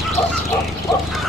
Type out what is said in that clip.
Oh, oh, oh, oh, oh.